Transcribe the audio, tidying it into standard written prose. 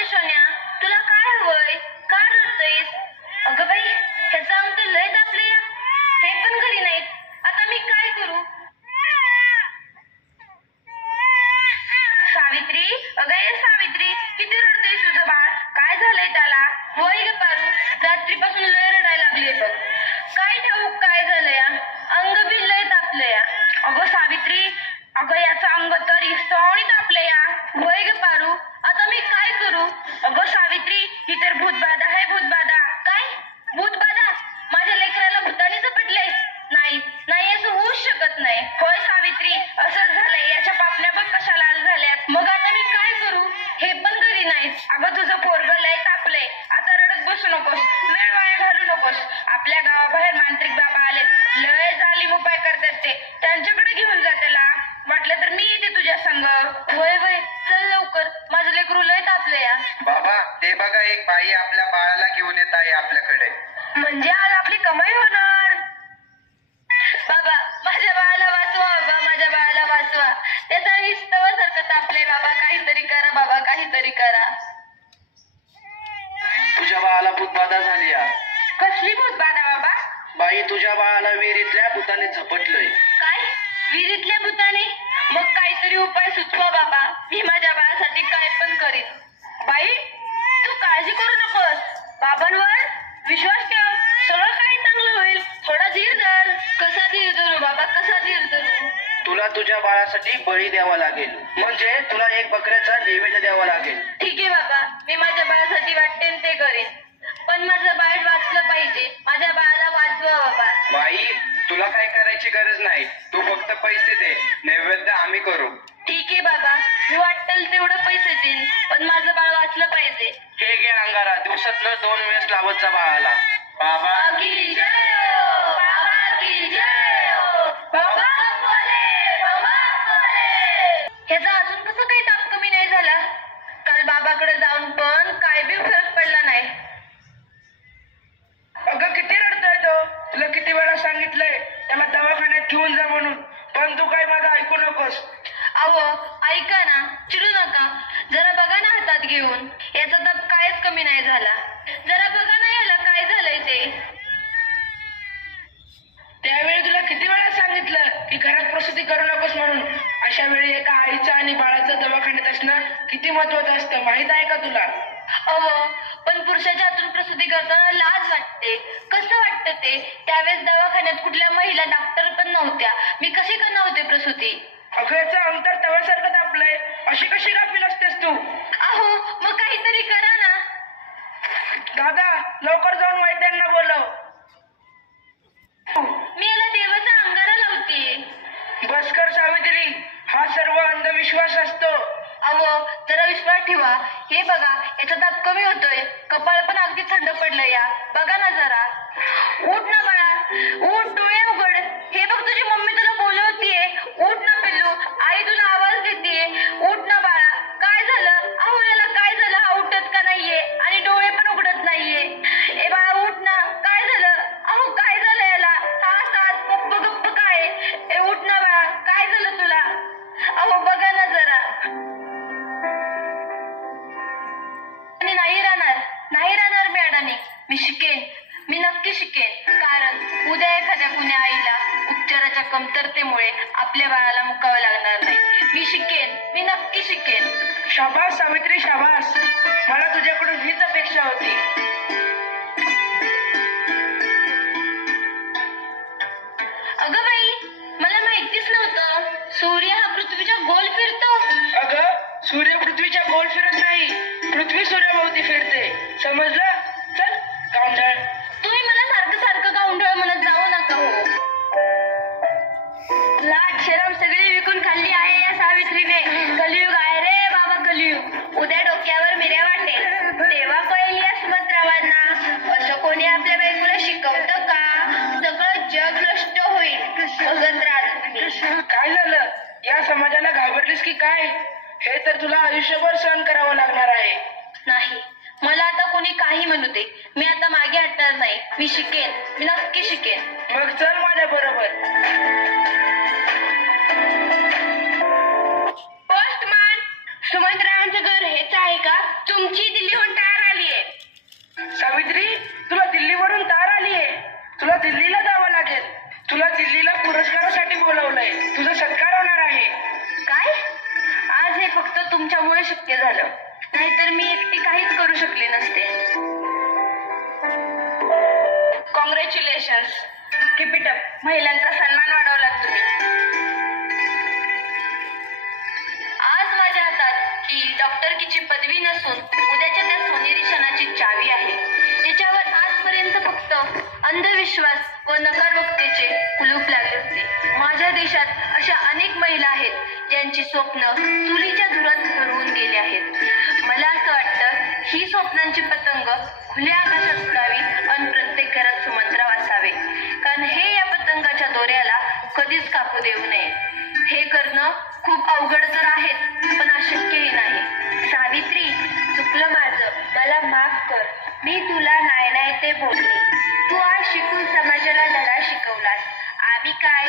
रे सोन्या, तुला काय हवंय? का रडतोयस? अगं बाई, ह्याचा अंग तर लय तापले या. हे पण घरी नाहीत. आता मी काय करू? सावित्री, अगं ये सावित्री, किती रडतोय तुझं बाळ? काय झालंय त्याला? होय ग पारू, रात्रीपासून लय रडायला लागले बघ. काय ठाऊक काय झालं या? अंग बी लय तापलं या. अगं सावित्री, अगं याचं अंग तर इसवणी तापलं या. होय ग पारू, आता मी काय करू? अगं सावित्री, ही तर भूतबाधा आहे, भूतबाधा. काय भूतबाधा? माझ्या लेकराला भूताने झपटले? नाही नाही, असं होऊच शकत नाही. होय सावित्री, असंच झालंय. याच्या पापण्या बघ कशा लाल झाल्यात. मग आता मी काय करू? हे पण घरी नाहीत. अगं तुझं पोरग लय तापलंय. आता रडत बसू नकोस, वेळ वाया घालू नकोस. आपल्या गावाबाहेर मांत्रिक बाबा आले, लय जालीम उपाय करतात ते. त्यांच्याकडे घेऊन जा त्याला. वाटलं तर मी येते तुझ्या संग. वय वय, चल लवकर, माझं लेकरू लय तापलं या. बाबा, ते बघा, एक बाई आपल्या बाळाला घेऊन येत आहे आपल्याकडे. म्हणजे आज आपली कमाई होणार. बाबा, माझ्या बाळाला वाचवा. बाबा, माझ्या बाळाला वाचवा. त्याचा विस्तवासारखं तापलंय. बाबा, काहीतरी करा. बाबा, काहीतरी करा. तुझ्या बाळाला भूतबाधा झाली या. कसली भूतबाधा बाबा? बाई, तुझ्या बाळाला विहिरीतल्या भूताने झपटलंय. काय? विहिरीतल्या भूताने? मग काहीतरी उपाय सुचवा बाबा. मी माझ्या बाळासाठी काय पण करीन. बाई, तू काळजी करू नकोस. बाबांवर विश्वास ठेव. सगळं काही चांगलं होईल. थोडा धीर धर. कसा धीर धरू बाबा, कसा धीर धरू? तुला तुझ्या बाळासाठी बळी द्यावा लागेल. म्हणजे तुला एक बकऱ्याचा नैवेद्य द्यावा लागेल. ठीक आहे बाबा, मी माझ्या बाळासाठी वाटते ते करेन. पण माझं बाळ वाचलं पाहिजे. माझ्या बाळाला वाचवा बाबा. बाई, तुला काय करायची गरज नाही. तू फक्त पैसे दे, नैवेद्य आम्ही करू. ठीक आहे बाबा, मी वाटेल तेवढं पैसे देईन, पण माझं बाळ वाचलं पाहिजे. हे घे अंगारा, दिवसातनं 2 वेळेस लावत जा बाळाला. बाबा की जय हो, बाबा की जय हो, बाबा बोले, बाबा बोले. ह्याचा अजून कसं काही ताप कमी नाही झाला? काल बाबाकडे जाऊन पण काय बी फरक पडला नाही. अगं, किती रडतोय तो. तुला किती वेळा सांगितलंय त्याला दवाखान्यात घेऊन जा म्हणून, पण तू काय माझं ऐकू नकोस. अहो ऐका ना, चिडू नका. जरा बघा ना हातात घेऊन. याचा ताप कायच कमी नाही झाला. जरा बघा ना याला काय झालंय ते. त्यावेळी तुला किती वेळा सांगितलं की घरात प्रसूती करू नकोस म्हणून. अशा वेळी एका आईचं आणि बाळाचं दवाखान्यात असणं किती महत्वाचं असतं, माहित आहे का तुला? अहो, पण पुरुषाच्या हातून प्रसूती करताना लाज वाटते. कसं वाटतं ते? त्यावेळेस दवाखान्यात कुठल्या महिला डॉक्टर पण नव्हत्या. मी कशी करणार होते प्रसूती? अगं, याचं अंतर तव्यासारखं तापलंय. अशी कशी गाफील असतेस तू? अहो, मग काहीतरी करा ना. दादा, लवकर जाऊन वैद्यांना बोलव. मी याला देवाचा अंगारा लावते. बस कर सावित्री, हा सर्व अंधविश्वास असतो. अहो, जरा विश्वास ठेवा. हे बघा, याचा ताप कमी होतोय. कपाळ पण अगदी थंड पडलं या. बघा ना जरा. उठ ना बाळा, उठ, डोळे उघड. हे बघ, तुझी मम्मी तुला बोलवतीये. उठ ना पिल्लू, आई तुला आवाज देतीये. उठ ना बाळा. काय झालं? अहो, याला काय झालं? हा उठत का नाहीये आणि डोळे पण उघडत नाहीये. ए बाळा, उठ ना. काय झालं? अहो, काय झालं याला? हा सात गप्प गप्प काय? ए उठ ना बाळा, काय झालं तुला? अहो बघा ना जरा. नाही राहणार, नाही राहणार मी अडाणी. मी शिकेन, मी नक्की शिकेन. कारण उद्या एखाद्या कुण्या आईला उपचाराच्या कमतरतेमुळे आपल्या बाळाला मुकावं लागणार नाही. मी शिकेन, मी नक्की शिकेन. शाबास सावित्री, शाबास. मला तुझ्याकडून हीच अपेक्षा होती. अगं बाई, मला माहितीच नव्हतं सूर्य हा पृथ्वीच्या गोल फिरतो. अगं, सूर्य पृथ्वीच्या गोल फिरत नाही, पृथ्वी सूर्याभोवती फिरते. समजलं? चल गावंढळ. तुम्ही मला सारखं सारखं गावंढळ म्हणत जाऊ नका हो. लाट शरम सगळी विकून खाल्ली आहे या सावित्रीने. कलियुग आहे रे बाबा, कलियुग. उद्या डोक्यावर मिऱ्या वाटेल, तेव्हा कळेल या सुमंत्रावांना. असं कोणी आपल्या बायकोला शिकवतं का? सगळं जग नष्ट होईल. बघत राहा तुम्ही. काय झालं? या समाजाला घाबरलीस की काय? हे तर तुला आयुष्यभर सहन करावं लागणार आहे. नाही, मला आता कोणी काही म्हणू दे. मी आता मागे हटणार नाही. मी शिकेन, मी नक्की शिकेन. मग चल माझ्या बरोबर. पोस्टमन, सुमंतरावांचं घर हेच आहे का? तुमची नाहीतर मी एकटी काहीच करू शकले नसते. कॉंग्रॅच्युलेशन्स. Keep it up. महिलांचा सन्मान वाढवला तुम्ही. आज माझ्या हातात ही डॉक्टरकीची पदवी नसून उद्याच्या त्या सोनेरी क्षणाची चावी आहे, ज्याच्यावर आजपर्यंत फक्त अंधविश्वास व नकारात्मकतेचे कुलूप लागले होते. माझ्या देशात अशा अनेक महिला आहेत ज्यांची स्वप्न चुलीच्या धुरात हरवून गेली आहेत. मला असं वाटतं ही स्वप्नांची पतंग खुल्या आकाशात उडावी आणि प्रत्येक घरात सुमंत्राव असावे, कारण हे या पतंगाच्या दोऱ्याला कधीच कापू देऊ नये. हे करणं खूप अवघड तर आहेच, पण अशक्यही नाही. सावित्री, चुकलं माझं, मला माफ कर. मी तुला नाही ते बोलले. तू आज शिकून समाजाला धडा शिकवलास. आम्ही काय